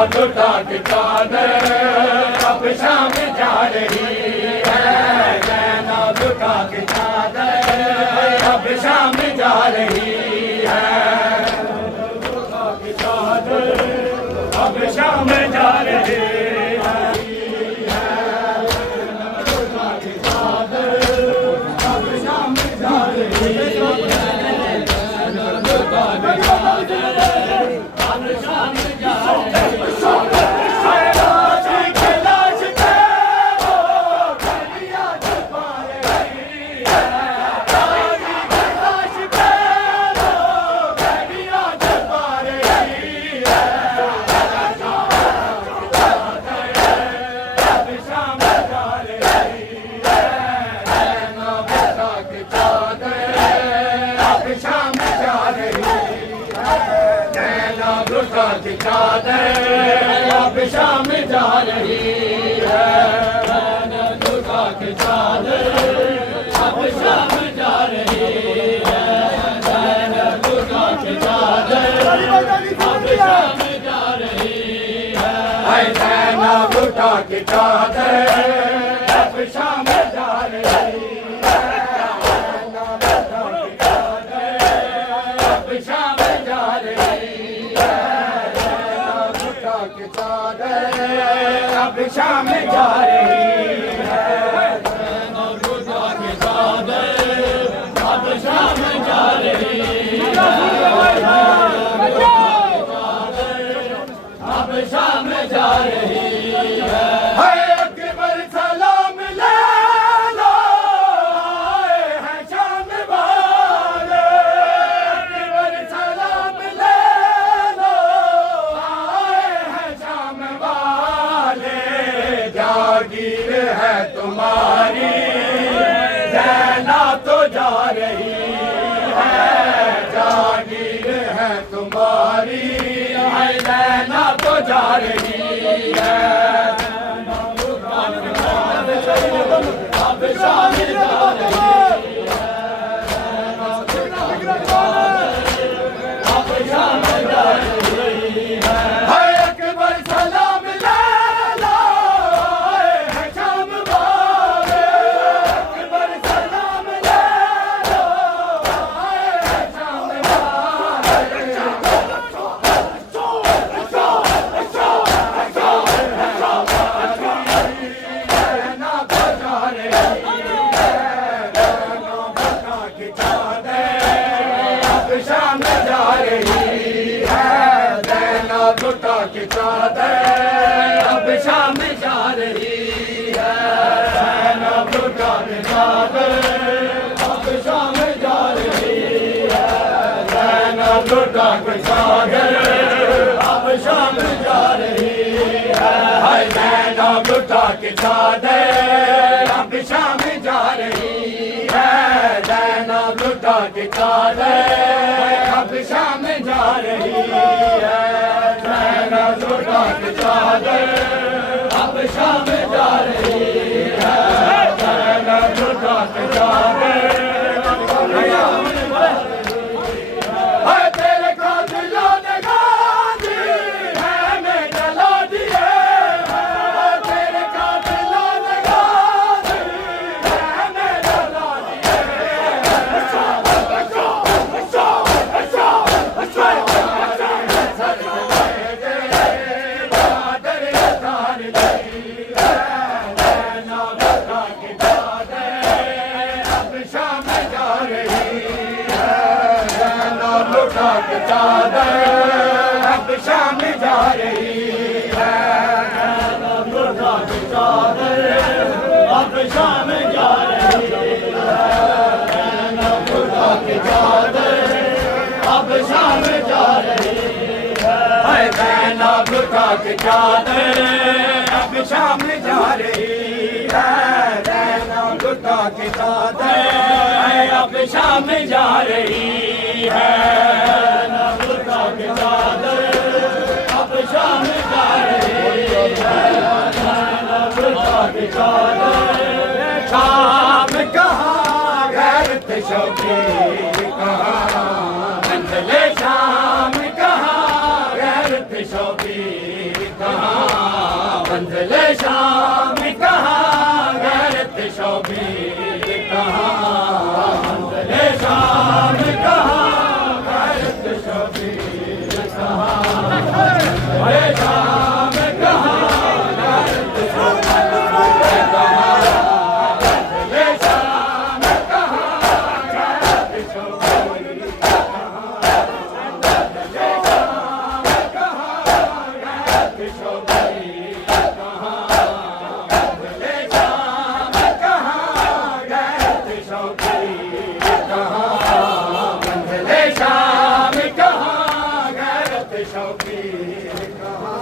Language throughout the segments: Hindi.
लुटा के चादर अब शाम जा रही है, जैनब लुटा के चादर अब शाम जा रही है, लुटा के चादर अब शाम जा रही है, लुटा के चादर अब शाम जा रही है, लुटा के चादर अब शाम जा रही है। चादर अब शाम जा रही है, लुटा के चादर अब शाम जा रही है, लुटा के चादर अब शाम जा रही है, जैनब लुटा के चादर अब शाम जा रही है, अब शाम जा रही है, अब शाम जा रही है, लुटा के चादर अब शाम जा रही है, अब शाम जा रही है, अकबर सलाम ले लो आए हैं शाम वाले, अकबर सलाम ले लो आए हैं शाम वाले, जागीर है तुम्हारी जैना तो जा रही है, जागीर है तुम्हारी जैना तो जा रही है, अब शाम जा रही है, अब शाम जा रही है, अकबर सलाम ले लो आए हैं शाम वाले, अकबर सलाम ले लो आए हैं शाम वाले, जैना तो जा रही है, लुटा के चादर अब शाम जा रही है, जैनब लुटा के चादर अब शाम जा रही है, जैनब लुटा के चादर अब शाम जा रही है, जैनब लुटा के चादर अब शाम जा रही है, जैनब लुटा के चादर अब शाम जा रही है, जैनब लुटा के चादर अब शाम जा रही है, जैनब लुटा के चादर अब शाम जा रही है, जैनब लुटा के चादर तेरे कातिलों ने गाजी है मैं जला दिए, तेरे कातिलों ने गाजी है मैं जला दिए, चादर उतार ली है, जैनब लुटा के चादर अब शाम जा रही है, जैनब लुटा के चादर अब शाम जा रही है, जैनब लुटा के चादर अब शाम जा रही है, जैनब लुटा के चादर अब शाम जा रही है, जैनब लुटा के चादर अब शाम जा रही है, जैनब लुटा के चादर अब शाम जा रही है, जैनब लुटा के चादर अब शाम जा रही है, जैनब लुटा के चादर शाम कहाँ गैरत शौकीन कहाँ, मंजिले शाम कहाँ गैरत शौकीन शाम कहाँ गैरत शबीर कहाँ, अरे शाम कहाँ गैरत शबीर कहाँ, ये शाम कहाँ गैरत शबीर कहाँ, ये शाम कहाँ गैरत शबीर कहाँ, ये शाम कहाँ गैरत शबीर कहाँ, मंज़िले शाम कहाँ गैरत शबीर कहाँ,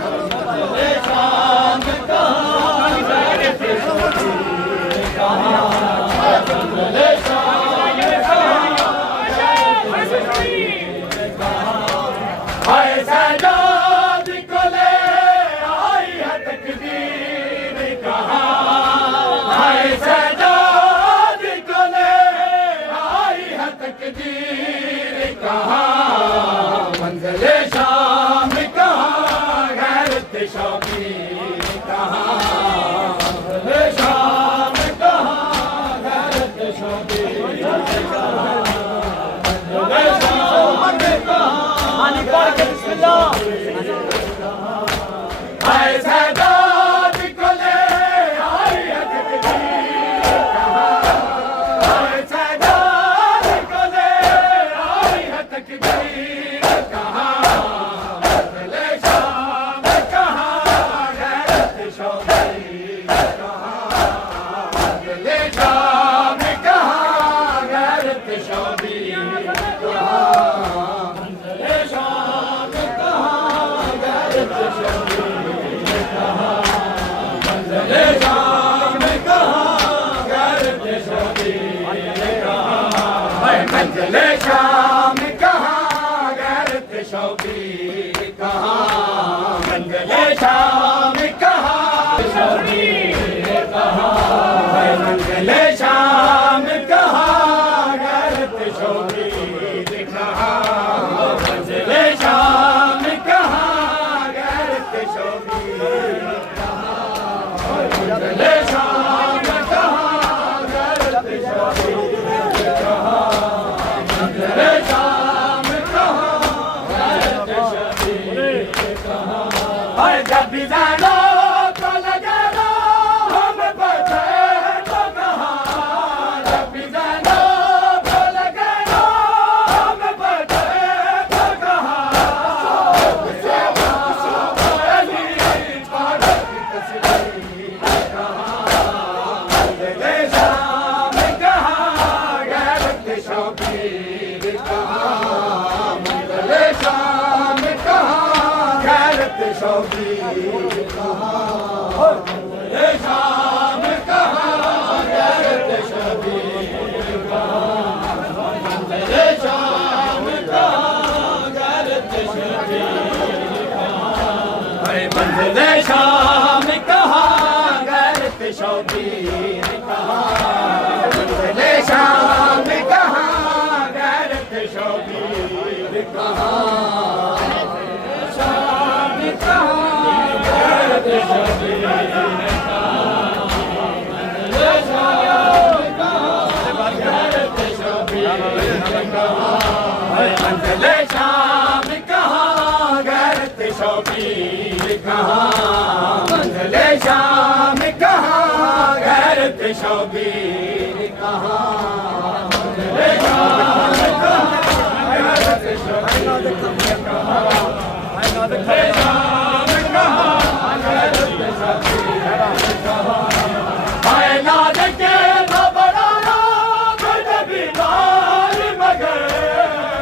मंज़िले शाम कहाँ गैरत शबीर कहाँ, मंज़िले शाम कहाँ गैरत शबीर कहाँ, हाय सजाद को ले आई है तकदीर कहाँ, हाय सजाद को ले आई है तकदीर कहाँ, मंज़िले शाम कहाँ गैरत शबीर कहाँ, मंज़िले शाम कहाँ गैरत शबीर कहाँ, मंज़िले शाम कहाँ हाय सजाद को ले आई है तकदीर कहाँ, हाय सजाद को ले आई है तकदीर कहाँ, मंज़िले शाम कहाँ गैरत शबीर कहाँ, मंज़िले शाम कहाँ गैरत शबीर कहाँ, मंज़िले शाम कहाँ गैरत शबीर कहाँ, मंज़िले शाम कहाँ गैरत शबीर कहाँ, मंज़िले शाम कहाँ गैरत शबीर कहाँ, मंज़िले शाम कहाँ शबीर कहाँ, मंज़िले शाम कहाँ गैरत शबीर कहाँ, मंज़िले शाम कहाँ गैरत शबीर कहाँ, मंज़िले शाम कहाँ गैरत शबीर कहाँ, मंज़िले शाम कहाँ गैरत शबीर कहाँ, और जब भी जानो तो लगे ना हम बचे तो कहाँ, जब भी जानो तो लगे ना हम बचे तो कहाँ, से वाली पागल की तस्वीर कहाँ, मंज़िले शाम कहाँ गैरत शबीर कहाँ, मंज़िले शाम कहाँ गैरत शबीर कहाँ, मंज़िले शाम कहाँ गैरत शबीर कहाँ, मंज़िले शाम कहाँ गैरत शबीर कहाँ, अरे मंज़िले शाम कहाँ गैरत शबीर कहाँ, मंज़िले शाम कहाँ गैरत शबीर कहाँ, शाम कहाँ गैरत शबीर कहाँ, मंज़िले शाम कहाँ गैरत शबीर कहाँ, मंज़िले शाम कहाँ गैरत शबीर कहाँ, मंज़िले शाम कहाँ गैरत शबीर कहाँ, मंज़िले शाम कहाँ गैरत शबीर कहाँ, मंज़िले शाम कहाँ गैरत शबीर कहाँ, हाय नाद के घबराया खुद बीमार मगर,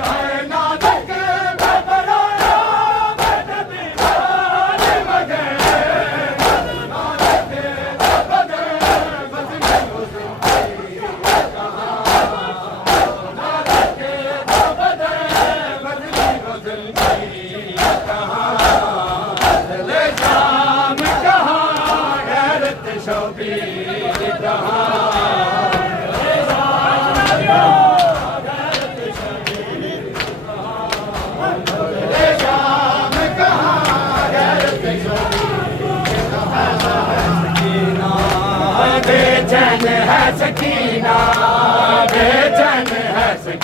हाय नाद के घबराया खुद बीमार मगर, नाद के घबराया बदले को ज़िंदगी कहाँ, नाद के घबराया बदले को ज़िंदगी कहाँ, मंज़िले शाम कहाँ गैरत शबीर कहाँ, मंज़िले शाम कहाँ गैरत शबीर कहाँ, मंज़िले शाम कहाँ गैरत शबीर कहाँ, बेचैन है सकीना, बेचैन है सकीना,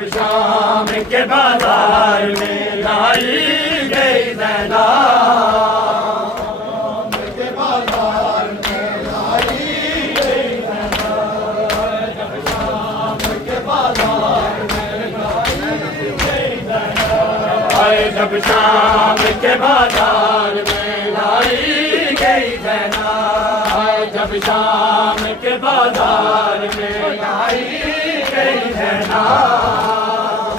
जब शाम के बाजार में लाई गई ज़ैना, के बाजार में लाई गई ज़ैना, जब शाम के बाजार में लाई गई ज़ैना, जब शाम के बाजार में लाई गई ज़ैना, जब शाम के बाजार में लाई गई ज़ैना,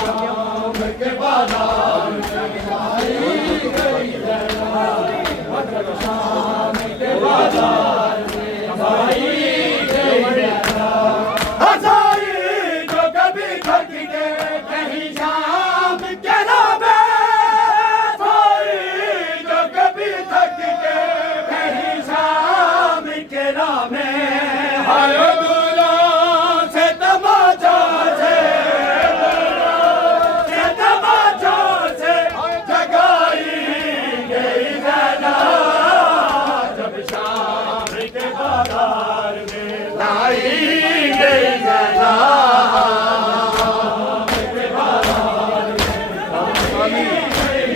शाम के बाजार में लाई गई ज़ैना, जब शाम के बाजार में लाई गई ज़ैना, हज़ारी जो कभी थक गए कहीं शाम के नामे, हज़ारी जो कभी थक गए कहीं शाम के नामे, हाय दूरों से तमाचा से, तमाचा से जगाई गई ज़ैना, जब शाम के बाजार में लाई गई ज़ैना, के बाजार में लाई गई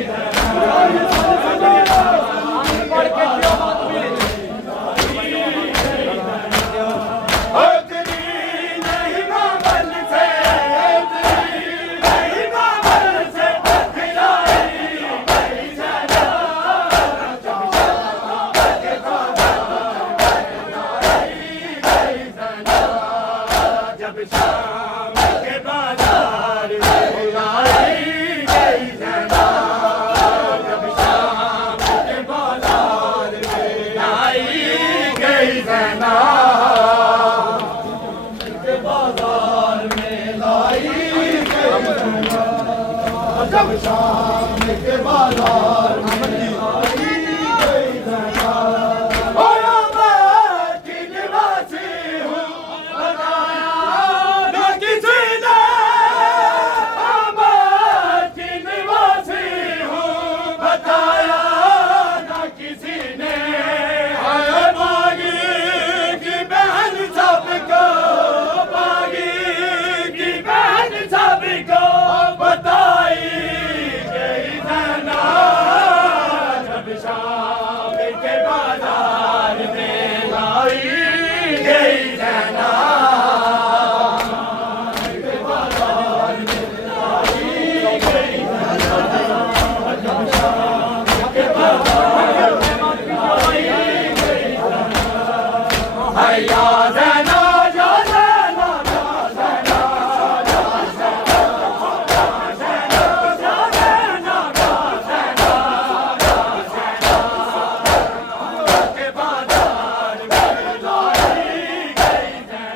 जब शाम के बाजार में लाई गई ज़ैना, जब शाम के बाजार में लाई गई ज़ैना, के बाजार में लाई गई ज़ैना, जब शाम के बाजार में लाई गई ज़ैना, और मैं की निवासी हूँ बताया न किसी ने, मैं की निवासी हूँ बताया न किसी ने, हाय बागी की बहन सबको, बागी की बहन सबको बताई गई ज़ैना, जब शाम के बाजार में लाई गई ज़ैना, के बाजार में लाई गई ज़ैना, जब शाम के बाजार में लाई गई ज़ैना, हाय या ज़ैना, या ज़ैना, या ज़ैना, या ज़ैना, या ज़ैना, या ज़ैना, या ज़ैना, के बाजार में लाई गई ज़ैना,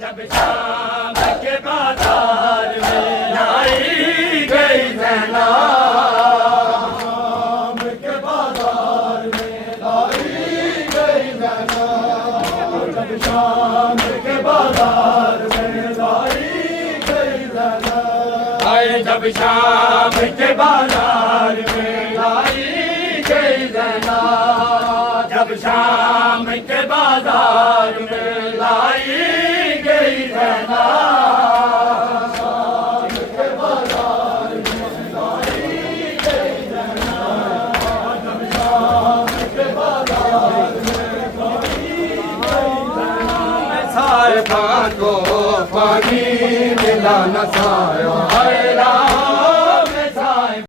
जब शाम के बाजार में लाई गई ज़ैना, शाम के बाजार में लाई गई ज़ैना, जब शाम के बाजार में लाई गई ज़ैना, जब शाम के बाजार में लाई गई ज़ैना, जब शाम के बाजार में लाई गई ज़ैना, शाम के बाजार में लाई गई ज़ैना, जब शाम के बाजार में लाई गई ज़ैना, सारे को पानी मिला न साया,